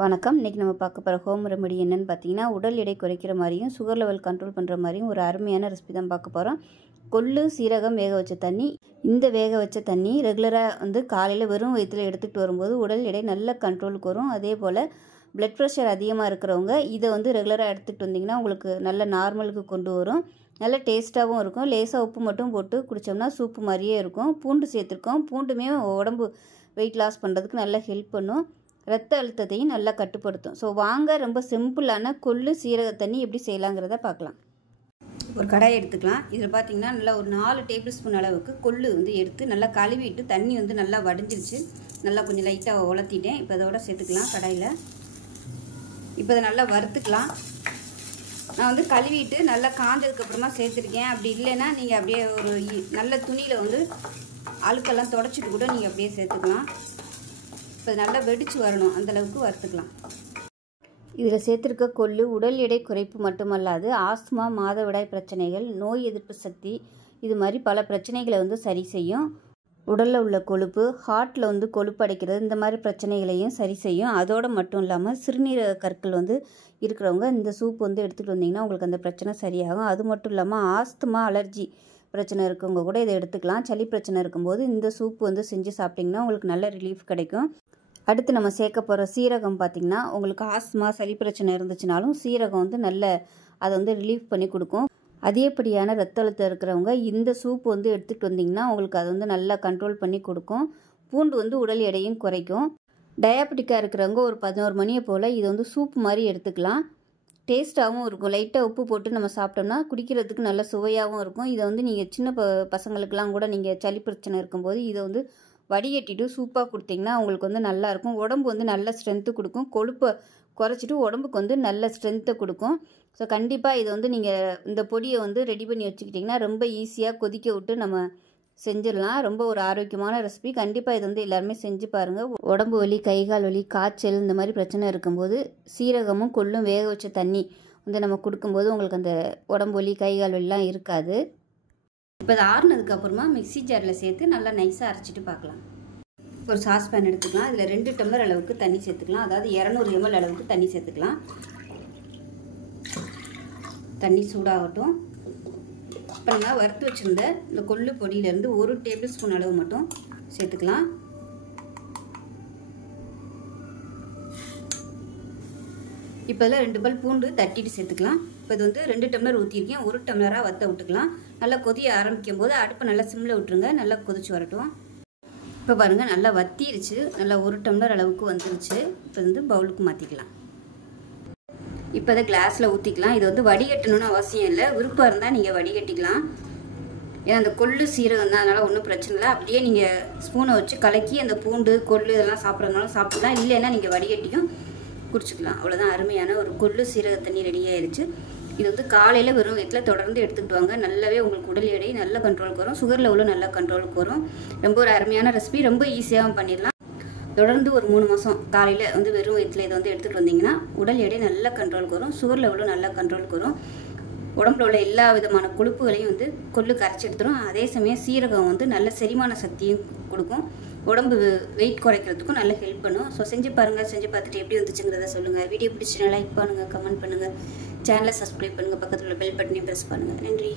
வணக்கம். இன்றைக்கி நம்ம பார்க்க போகிற ஹோம் ரெமெடி என்னென்னு பார்த்தீங்கன்னா, உடல் எடை குறைக்கிற மாதிரியும் சுகர் லெவல் கண்ட்ரோல் பண்ணுற மாதிரியும் ஒரு அருமையான ரெசிபி தான் பார்க்க போகிறோம். கொள்ளு சீரகம் வேக வச்ச தண்ணி. இந்த வேக வச்ச தண்ணி ரெகுலராக காலையில் வெறும் வயிற்றில் எடுத்துகிட்டு வரும்போது உடல் எடை நல்ல கண்ட்ரோலுக்கு வரும். அதே போல் பிளட் ப்ரெஷர் அதிகமாக இருக்கிறவங்க இதை ரெகுலராக எடுத்துகிட்டு வந்திங்கன்னா உங்களுக்கு நல்ல நார்மலுக்கு கொண்டு வரும். நல்ல டேஸ்ட்டாகவும் இருக்கும். லேசாக உப்பு மட்டும் போட்டு குடித்தோம்னா சூப்பு மாதிரியே இருக்கும். பூண்டு சேர்த்துருக்கோம். பூண்டுமே உடம்பு வெயிட் லாஸ் பண்ணுறதுக்கு நல்லா ஹெல்ப் பண்ணும். ரத்த அழுத்தத்தையும் நல்லா கட்டுப்படுத்தும். ஸோ வாங்க ரொம்ப சிம்பிளான கொள்ளு சீரக தண்ணி எப்படி செய்யலாங்கிறத பார்க்கலாம். ஒரு கடாயை எடுத்துக்கலாம். இதில் பார்த்தீங்கன்னா நல்லா ஒரு 4 டேபிள் ஸ்பூன் அளவுக்கு கொள்ளு எடுத்து நல்லா கழுவிட்டு தண்ணி நல்லா வடிஞ்சிருச்சு. நல்லா கொஞ்சம் லைட்டாக உலர்த்திட்டேன். இப்போ அதோட சேர்த்துக்கலாம் கடாயில். இப்போ அதை நல்லா வறுத்துக்கலாம். நான் கழுவிட்டு நல்லா காஞ்சதுக்கப்புறமா சேர்த்துருக்கேன். அப்படி இல்லைன்னா நீங்கள் அப்படியே ஒரு நல்ல துணியில் அழுக்கெல்லாம் தொடச்சிட்டு கூட நீங்கள் அப்படியே சேர்த்துக்கலாம். இப்போ நல்லா வெடிச்சு வரணும், அந்தளவுக்கு வறுத்துக்கலாம். இதில் சேர்த்துருக்க கொள்ளு உடல் எடை குறைப்பு மட்டுமல்லாது ஆஸ்துமா, மாதவிடாய் பிரச்சனைகள், நோய் எதிர்ப்பு சக்தி, இது மாதிரி பல பிரச்சனைகளை சரி செய்யும். உடலில் உள்ள கொழுப்பு, ஹார்ட்டில் கொழுப்பு அடைக்கிறது, இந்த மாதிரி பிரச்சனைகளையும் சரி செய்யும். அதோடு மட்டும் இல்லாமல் சிறுநீரக கற்கள் இருக்கிறவங்க இந்த சூப் எடுத்துகிட்டு வந்தீங்கன்னா உங்களுக்கு அந்த பிரச்சனை சரியாகும். அது மட்டும் இல்லாமல் ஆஸ்துமா, அலர்ஜி பிரச்சனை இருக்கவங்க கூட இதை எடுத்துக்கலாம். சளி பிரச்சனை இருக்கும்போது இந்த சூப் செஞ்சு சாப்பிட்டிங்கன்னா உங்களுக்கு நல்ல ரிலீஃப் கிடைக்கும். அடுத்து நம்ம சேர்க்க போகிற சீரகம் பார்த்திங்கன்னா, உங்களுக்கு ஆஸ்துமா, சளி பிரச்சனை இருந்துச்சுனாலும் சீரகம் நல்ல அதை ரிலீஃப் பண்ணி கொடுக்கும். அதிகப்படியான ரத்த அழுத்தம் இருக்கிறவங்க இந்த சூப் எடுத்துகிட்டு வந்திங்கன்னா உங்களுக்கு அது நல்லா கண்ட்ரோல் பண்ணி கொடுக்கும். பூண்டு உடல் எடையும் குறைக்கும். டயாபெட்டிக்காக இருக்கிறவங்க ஒரு 11 மணியை போல் இது சூப் மாதிரி எடுத்துக்கலாம். டேஸ்ட்டாகவும் இருக்கும். லைட்டாக உப்பு போட்டு நம்ம சாப்பிட்டோம்னா குடிக்கிறதுக்கு நல்ல சுவையாகவும் இருக்கும். இதை நீங்கள் சின்ன பசங்களுக்கெல்லாம் கூட நீங்கள் சளி பிரச்சனை இருக்கும்போது இதை வடிகட்டிட்டு சூப்பாக கொடுத்தீங்கன்னா உங்களுக்கு நல்லாயிருக்கும். உடம்பு நல்ல ஸ்ட்ரென்த்து கொடுக்கும். கொழுப்பை குறைச்சிட்டு உடம்புக்கு நல்ல ஸ்ட்ரென்த்தை கொடுக்கும். ஸோ கண்டிப்பாக இது நீங்கள் இந்த பொடியை ரெடி பண்ணி வச்சுக்கிட்டிங்கன்னா ரொம்ப ஈஸியாக கொதிக்க விட்டு நம்ம செஞ்சிடலாம். ரொம்ப ஒரு ஆரோக்கியமான ரெசிபி. கண்டிப்பாக இது எல்லாருமே செஞ்சு பாருங்கள். உடம்பு வலி, கைகால் வலி, காய்ச்சல், இந்த மாதிரி பிரச்சனை இருக்கும்போது சீரகமும் கொள்ளும் வேக வச்ச தண்ணி நம்ம கொடுக்கும்போது உங்களுக்கு அந்த உடம்பு வலி, கைகால் வலிலாம் இருக்காது. இப்போ அது ஆறுனதுக்கப்புறமா மிக்சி ஜாரில் சேர்த்து நல்லா நைஸாக அரைச்சிட்டு பார்க்கலாம். ஒரு சாஸ்பேன் எடுத்துக்கலாம். இதில் 2 டம்ளர் அளவுக்கு தண்ணி சேர்த்துக்கலாம். அதாவது 200 ml அளவுக்கு தண்ணி சேர்த்துக்கலாம். தண்ணி சூடாகட்டும். இப்போ நம்ம வறுத்து வச்சுருந்த இந்த கொள்ளு பொடியிலேருந்து 1 டேபிள் ஸ்பூன் அளவு மட்டும் சேர்த்துக்கலாம். இப்போ இதில் 2 பல் பூண்டு தட்டிட்டு சேர்த்துக்கலாம். இப்போ இது 2 டம்ளர் ஊற்றிருக்கேன். 1 டம்ளராக வற்ற விட்டுக்கலாம். நல்லா கொதிய ஆரம்பிக்கும் போது அடுப்பை நல்லா சிம்மில் விட்டுருங்க. நல்லா கொதிச்சு வரட்டும். இப்போ பாருங்கள் நல்லா வத்திருச்சு. நல்லா 1 டம்ளர் அளவுக்கு வந்துருச்சு. இப்போ பவுலுக்கு மாற்றிக்கலாம். இப்போ அதை கிளாஸில் ஊற்றிக்கலாம். இது வடிகட்டணும்னு அவசியம் இல்லை. விருப்பம் இருந்தால் நீங்கள் வடிகட்டிக்கலாம். ஏன்னா அந்த கொள்ளு சீரகம் தான், அதனால் ஒன்றும் பிரச்சனை இல்லை. அப்படியே நீங்கள் ஸ்பூனை வச்சு கலக்கி அந்த பூண்டு, கொள்ளு இதெல்லாம் சாப்பிட்றதுனாலும் சாப்பிட்லாம். இல்லைன்னா நீங்கள் வடிகட்டியும் குடிச்சிக்கலாம். அவ்வளோதான். அருமையான ஒரு கொள்ளு சீரக தண்ணி ரெடி ஆயிடுச்சு. இது காலையில் வெறும் வயிற்றில் தொடர்ந்து எடுத்துக்கிட்டு வாங்க. நல்லாவே உங்களுக்கு உடல் எடை நல்ல கண்ட்ரோலுக்கு வரும். சுகர் லெவலும் நல்ல கண்ட்ரோலுக்கு வரும். ரொம்ப ஒரு அருமையான ரெசிபி. ரொம்ப ஈஸியாகவும் பண்ணிடலாம். தொடர்ந்து ஒரு 3 மாதம் காலையில் வெறும் வயிற்றில் இதை எடுத்துகிட்டு வந்தீங்கன்னா உடல் எடை நல்ல கண்ட்ரோலுக்கு வரும். சுகர் லெவலும் நல்ல கண்ட்ரோலுக்கு வரும். உடம்புல உள்ள எல்லா விதமான கொழுப்புகளையும் கொள்ளு கரைச்சி எடுத்துரும். அதே சமயம் சீரகம் நல்ல செரிமான சக்தியும் கொடுக்கும். உடம்பு வெயிட் குறைக்கிறதுக்கும் நல்ல ஹெல்ப் பண்ணும். ஸோ செஞ்சு பாருங்கள். செஞ்சு பார்த்துட்டு எப்படி வந்துச்சுங்கிறத சொல்லுங்கள். வீடியோ பிடிச்சினா லைக் பண்ணுங்கள், கமெண்ட் பண்ணுங்கள், சேனலை சப்ஸ்கிரைப் பண்ணுங்கள், பக்கத்தில் உள்ள பெல் பட்டனையும் ப்ரெஸ் பண்ணுங்கள். நன்றி.